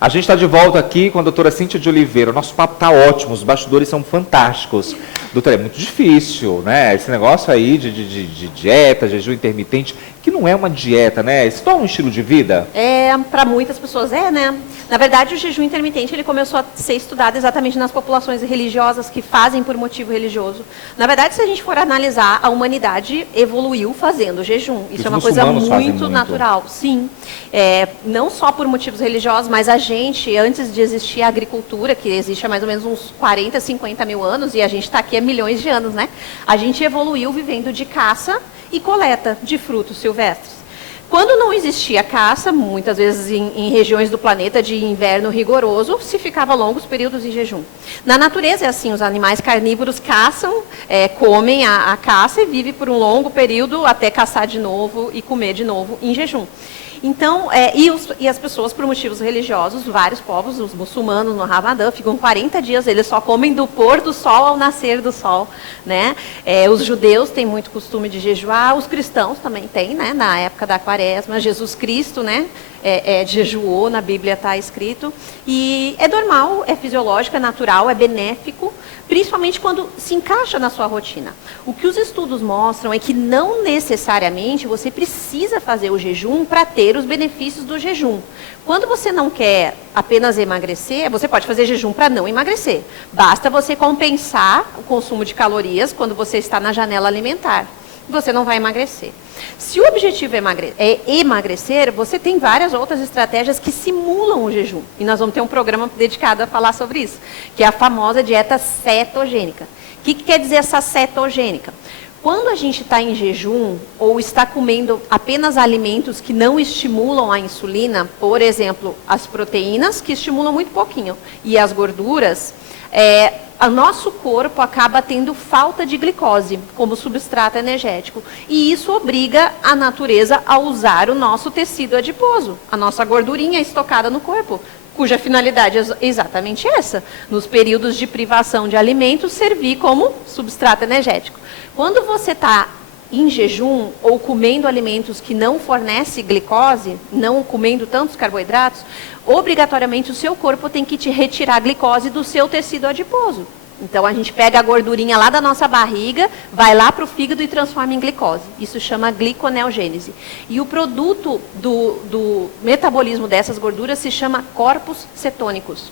A gente está de volta aqui com a doutora Cíntia de Oliveira. O nosso papo está ótimo, os bastidores são fantásticos. Doutora, é muito difícil, né? Esse negócio aí de dieta, jejum intermitente, que não é uma dieta, né? Isso não é um estilo de vida? Para muitas pessoas né? Na verdade, o jejum intermitente ele começou a ser estudado exatamente nas populações religiosas que fazem por motivo religioso. Na verdade, se a gente for analisar, a humanidade evoluiu fazendo jejum. Isso é uma coisa muito natural. Sim. Não só por motivos religiosos, mas a gente, antes de existir a agricultura, que existe há mais ou menos uns 40, 50 mil anos, e a gente está aqui há milhões de anos, né? A gente evoluiu vivendo de caça e coleta de frutos silvestres. Quando não existia caça, muitas vezes em regiões do planeta de inverno rigoroso, se ficava longos períodos em jejum. Na natureza é assim, os animais carnívoros caçam, comem a caça e vivem por um longo período até caçar de novo e comer de novo em jejum. Então, e as pessoas, por motivos religiosos, vários povos, os muçulmanos no Ramadã, ficam 40 dias, eles só comem do pôr do sol ao nascer do sol, né? Os judeus têm muito costume de jejuar, os cristãos também têm, né? Na época da quaresma, Jesus Cristo, né? Jejuou, na Bíblia está escrito, e é normal, é fisiológico, é natural, é benéfico, principalmente quando se encaixa na sua rotina. O que os estudos mostram é que não necessariamente você precisa fazer o jejum para ter os benefícios do jejum. Quando você não quer apenas emagrecer, você pode fazer jejum para não emagrecer. Basta você compensar o consumo de calorias quando você está na janela alimentar. Você não vai emagrecer. Se o objetivo é emagrecer, você tem várias outras estratégias que simulam o jejum. E nós vamos ter um programa dedicado a falar sobre isso, que é a famosa dieta cetogênica. O que quer dizer essa cetogênica? Quando a gente está em jejum ou está comendo apenas alimentos que não estimulam a insulina, por exemplo, as proteínas, que estimulam muito pouquinho, e as gorduras, o nosso corpo acaba tendo falta de glicose como substrato energético. E isso obriga a natureza a usar o nosso tecido adiposo, a nossa gordurinha estocada no corpo, cuja finalidade é exatamente essa, nos períodos de privação de alimentos, servir como substrato energético. Quando você está em jejum ou comendo alimentos que não fornecem glicose, não comendo tantos carboidratos, obrigatoriamente o seu corpo tem que te retirar a glicose do seu tecido adiposo. Então a gente pega a gordurinha lá da nossa barriga, vai lá para o fígado e transforma em glicose. Isso chama gliconeogênese. E o produto do metabolismo dessas gorduras se chama corpos cetônicos.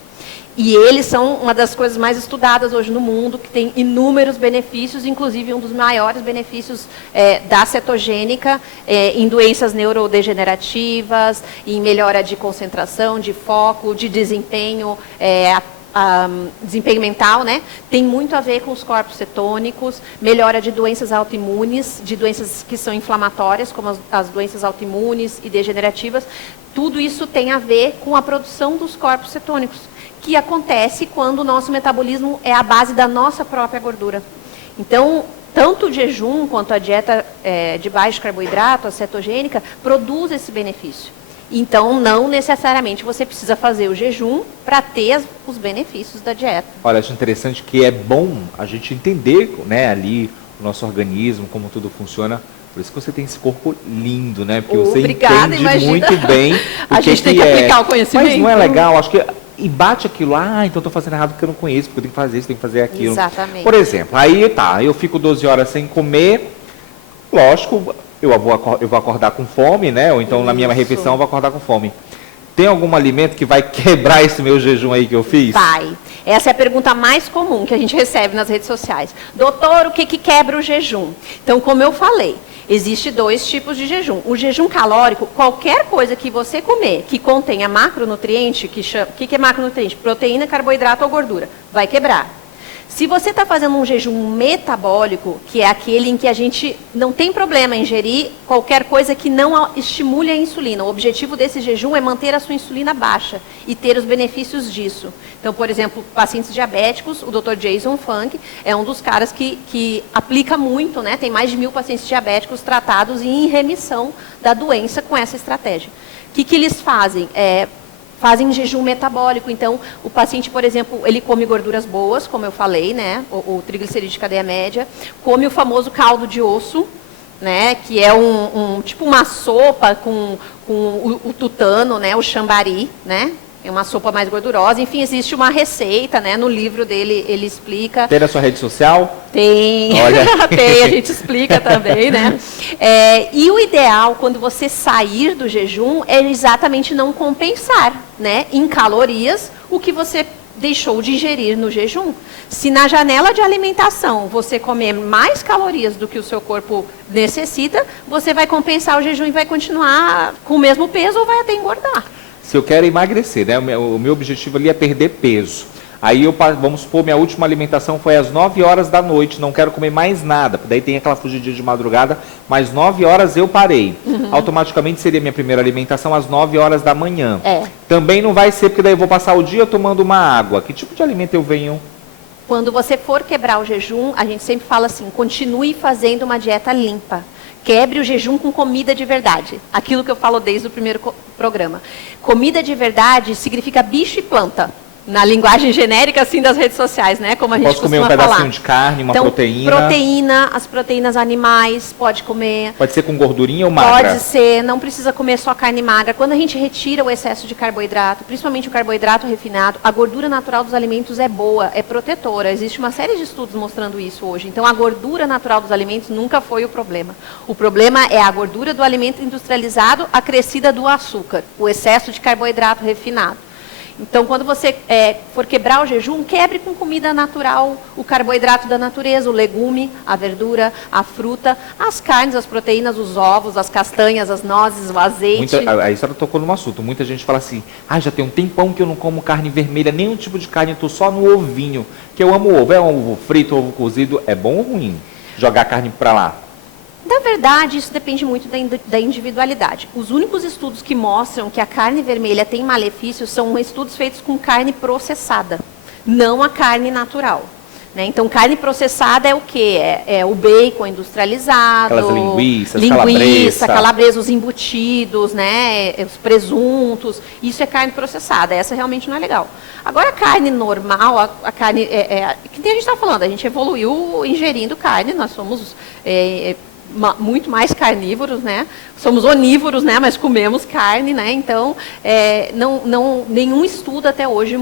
E eles são uma das coisas mais estudadas hoje no mundo, que tem inúmeros benefícios, inclusive um dos maiores benefícios da cetogênica em doenças neurodegenerativas, em melhora de concentração, de foco, de desempenho, desempenho mental, né? Tem muito a ver com os corpos cetônicos, melhora de doenças autoimunes, de doenças que são inflamatórias, como as doenças autoimunes e degenerativas. Tudo isso tem a ver com a produção dos corpos cetônicos, que acontece quando o nosso metabolismo é a base da nossa própria gordura. Então, tanto o jejum quanto a dieta de baixo carboidrato, a cetogênica, produz esse benefício. Então, não necessariamente você precisa fazer o jejum para ter os benefícios da dieta. Olha, acho interessante que é bom a gente entender, né, ali o nosso organismo, como tudo funciona. Por isso que você tem esse corpo lindo, né? Porque você entende muito bem o a gente tem que aplicar o conhecimento. Mas não é legal, acho que... E bate aquilo, então estou fazendo errado porque eu não conheço, porque eu tenho que fazer isso, tenho que fazer aquilo. Exatamente. Por exemplo, aí eu fico 12 horas sem comer, lógico, eu vou acordar com fome, né? Ou então na minha refeição eu vou acordar com fome. Tem algum alimento que vai quebrar esse meu jejum aí que eu fiz? Vai. Essa é a pergunta mais comum que a gente recebe nas redes sociais. Doutor, o que quebra o jejum? Então, como eu falei, existem dois tipos de jejum. O jejum calórico, qualquer coisa que você comer que contenha macronutriente, que é macronutriente? Proteína, carboidrato ou gordura, vai quebrar. Se você está fazendo um jejum metabólico, que é aquele em que a gente não tem problema em ingerir qualquer coisa que não estimule a insulina. O objetivo desse jejum é manter a sua insulina baixa e ter os benefícios disso. Então, por exemplo, pacientes diabéticos, o Dr. Jason Funk é um dos caras que aplica muito, né? Tem mais de 1000 pacientes diabéticos tratados e em remissão da doença com essa estratégia. O que eles fazem? Fazem jejum metabólico. Então, o paciente, por exemplo, ele come gorduras boas, como eu falei, né? O triglicerídeo de cadeia média, come o famoso caldo de osso, né? Que é tipo uma sopa com o tutano, né? O chambari, né? É uma sopa mais gordurosa. Enfim, existe uma receita, né? No livro dele, ele explica. Tem na sua rede social? Tem. Olha. Tem, a gente explica também, né? E o ideal, quando você sair do jejum, é exatamente não compensar, né? Em calorias, o que você deixou de ingerir no jejum. Se na janela de alimentação você comer mais calorias do que o seu corpo necessita, você vai compensar o jejum e vai continuar com o mesmo peso ou vai até engordar. Se eu quero emagrecer, né? O meu objetivo ali é perder peso. Aí vamos supor, minha última alimentação foi às 9 horas da noite, não quero comer mais nada. Daí tem aquela fugidinha de madrugada, mas 9 horas eu parei. Automaticamente seria minha primeira alimentação às 9 horas da manhã. Também não vai ser, porque daí eu vou passar o dia tomando uma água. Que tipo de alimento eu venho? Quando você for quebrar o jejum, a gente sempre fala assim, continue fazendo uma dieta limpa. Quebre o jejum com comida de verdade. Aquilo que eu falo desde o primeiro programa. Comida de verdade significa bicho e planta. Na linguagem genérica, assim, das redes sociais, né? Como a gente costuma falar. Posso comer um pedacinho de carne, uma proteína? Proteína, as proteínas animais, pode comer. Pode ser com gordurinha ou magra? Pode ser, não precisa comer só carne magra. Quando a gente retira o excesso de carboidrato, principalmente o carboidrato refinado, a gordura natural dos alimentos é boa, é protetora. Existe uma série de estudos mostrando isso hoje. Então, a gordura natural dos alimentos nunca foi o problema. O problema é a gordura do alimento industrializado acrescida do açúcar, o excesso de carboidrato refinado. Então, quando você for quebrar o jejum, quebre com comida natural, o carboidrato da natureza, o legume, a verdura, a fruta, as carnes, as proteínas, os ovos, as castanhas, as nozes, o azeite. Aí a senhora tocou num assunto. Muita gente fala assim, já tem um tempão que eu não como carne vermelha, nenhum tipo de carne, estou só no ovinho, que eu amo ovo. É um ovo frito, ovo cozido, é bom ou ruim jogar carne para lá? Na verdade, isso depende muito da individualidade. Os únicos estudos que mostram que a carne vermelha tem malefícios são estudos feitos com carne processada, não a carne natural. Né? Então, carne processada é o quê? É o bacon industrializado, aquelas linguiça, calabresa, os embutidos, né? Os presuntos. Isso é carne processada. Essa realmente não é legal. Agora, a carne normal, a carne... que a gente está falando, a gente evoluiu ingerindo carne, nós somos... muito mais carnívoros, né? Somos onívoros, né? Mas comemos carne, né? Então, nenhum estudo até hoje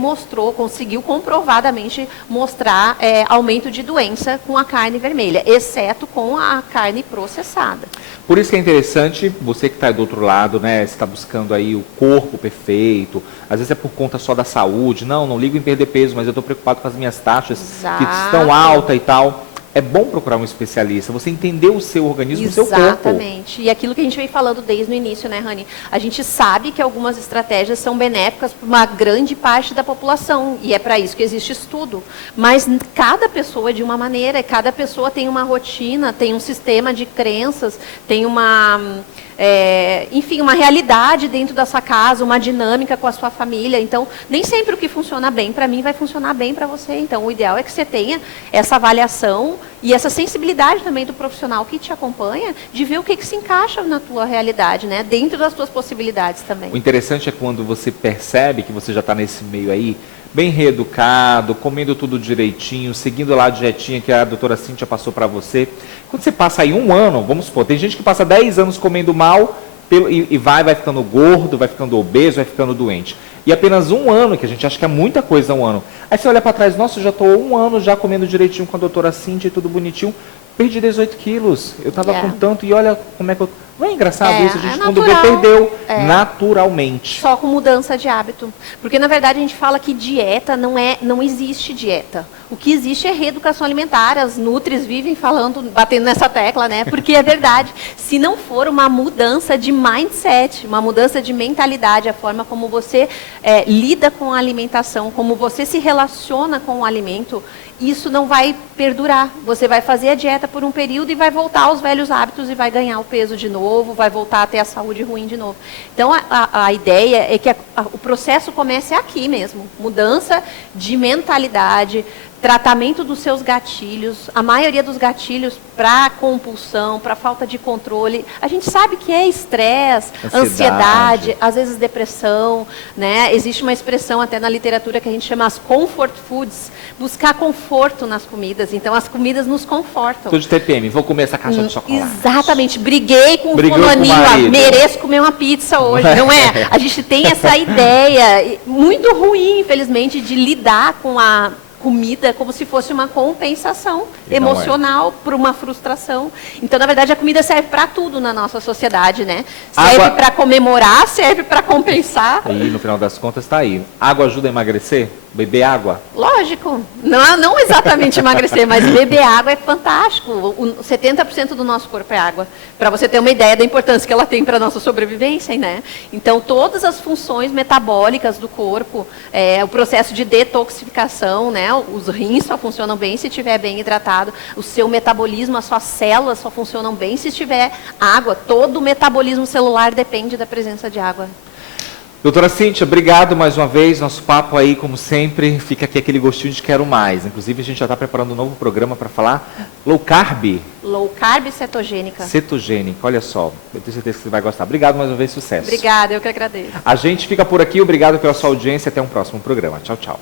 conseguiu comprovadamente mostrar aumento de doença com a carne vermelha, exceto com a carne processada. Por isso que é interessante, você que está do outro lado, né? Você está buscando aí o corpo perfeito, às vezes é por conta só da saúde, não ligo em perder peso, mas eu estou preocupado com as minhas taxas que estão altas e tal. É bom procurar um especialista, você entender o seu organismo, o seu corpo. Exatamente. E aquilo que a gente vem falando desde o início, né, Rani? A gente sabe que algumas estratégias são benéficas para uma grande parte da população, e é para isso que existe estudo. Mas cada pessoa é de uma maneira, cada pessoa tem uma rotina, tem um sistema de crenças, tem enfim, uma realidade dentro da sua casa, uma dinâmica com a sua família. Então, nem sempre o que funciona bem para mim vai funcionar bem para você. Então, o ideal é que você tenha essa avaliação e essa sensibilidade também do profissional que te acompanha, de ver o que se encaixa na tua realidade, né? Dentro das tuas possibilidades também. O interessante é quando você percebe que você já está nesse meio aí, bem reeducado, comendo tudo direitinho, seguindo lá a dietinha que a doutora Cíntia passou para você. Quando você passa aí um ano, vamos supor, tem gente que passa 10 anos comendo mal e vai ficando gordo, vai ficando obeso, vai ficando doente. E apenas um ano, que a gente acha que é muita coisa um ano. Aí você olha para trás, nossa, eu já estou um ano já comendo direitinho com a doutora Cíntia e tudo bonitinho. Perdi 18 quilos. Eu estava com tanto e olha como é que eu... Não é engraçado isso? A gente, quando vê, perdeu naturalmente. Só com mudança de hábito. Porque, na verdade, a gente fala que dieta não existe dieta. O que existe é reeducação alimentar. As nutris vivem falando, batendo nessa tecla, né? Porque é verdade. Se não for uma mudança de mindset, uma mudança de mentalidade, a forma como você lida com a alimentação, como você se relaciona com o alimento, isso não vai perdurar. Você vai fazer a dieta por um período e vai voltar aos velhos hábitos e vai ganhar o peso de novo, vai voltar a ter a saúde ruim de novo. Então, a ideia é que o processo comece aqui mesmo. Mudança de mentalidade, tratamento dos seus gatilhos, a maioria dos gatilhos para compulsão, para falta de controle, a gente sabe que é estresse, ansiedade, às vezes depressão, né? Existe uma expressão até na literatura que a gente chama as comfort foods, buscar conforto nas comidas, então as comidas nos confortam. Tô de TPM, vou comer essa caixa de chocolate. Exatamente, briguei com o fulaninho, mereço comer uma pizza hoje, não é? A gente tem essa ideia muito ruim, infelizmente, de lidar com a comida como se fosse uma compensação emocional por uma frustração. Então, na verdade, a comida serve para tudo na nossa sociedade, né? Serve para comemorar, serve para compensar. E no final das contas está aí. Água ajuda a emagrecer? Beber água? Lógico. Não exatamente emagrecer, mas beber água é fantástico. 70% do nosso corpo é água. Para você ter uma ideia da importância que ela tem para a nossa sobrevivência, né? Então, todas as funções metabólicas do corpo, o processo de detoxificação, né? Os rins só funcionam bem se estiver bem hidratado. O seu metabolismo, as suas células só funcionam bem se estiver água. Todo o metabolismo celular depende da presença de água. Doutora Cíntia, obrigado mais uma vez. Nosso papo aí, como sempre, fica aqui aquele gostinho de quero mais. Inclusive, a gente já está preparando um novo programa para falar low carb. Low carb cetogênica. Cetogênica, olha só. Eu tenho certeza que você vai gostar. Obrigado mais uma vez, sucesso. Obrigada, eu que agradeço. A gente fica por aqui. Obrigado pela sua audiência. Até um próximo programa. Tchau, tchau.